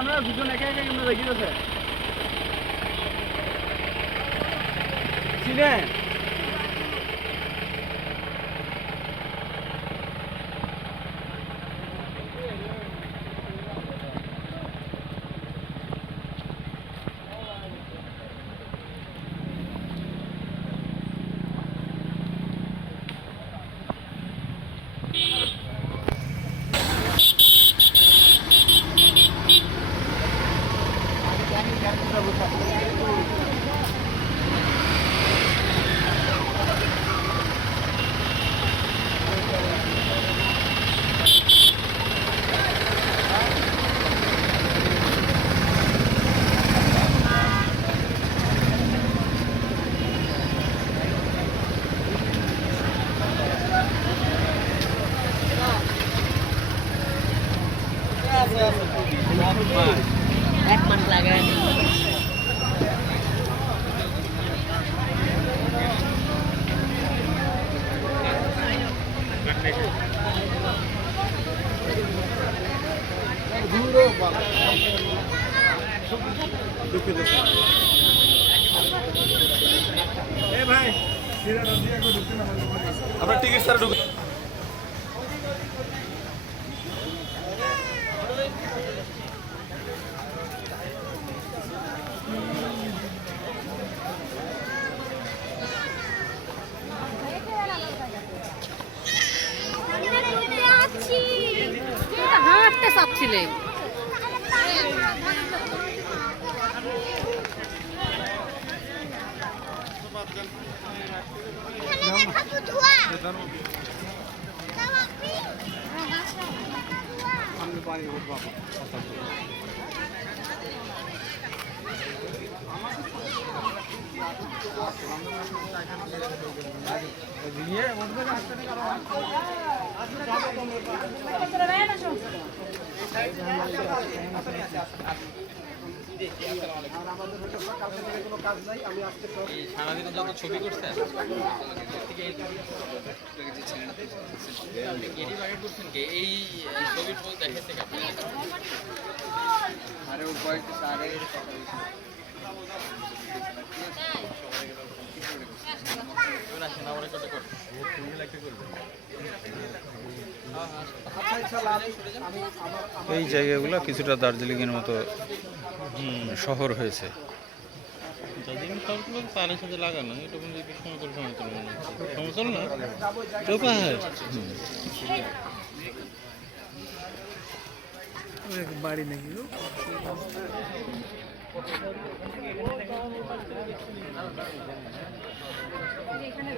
আমরা দুজন একা একা কিন্তু দেখি আছে চিনে এক মাস লাগে ভাই আমরা টিকিট ছাড়া ঢুকে হাঁটতে সব ছিলে সারাদিনে যত ছবি করছেন করছেন কি এই ছবির পর দেখাচ্ছে আরে এই জায়গাগুলো কিছুটা দার্জিলিংয়ের মতো শহর হয়েছে। দার্জিলিং শহরগুলো পাহাড়ের সাথে লাগানো, এটা কিন্তু সময় করে সমতল সমতল না তো পাহাড় বাড়ি নাকি এখানে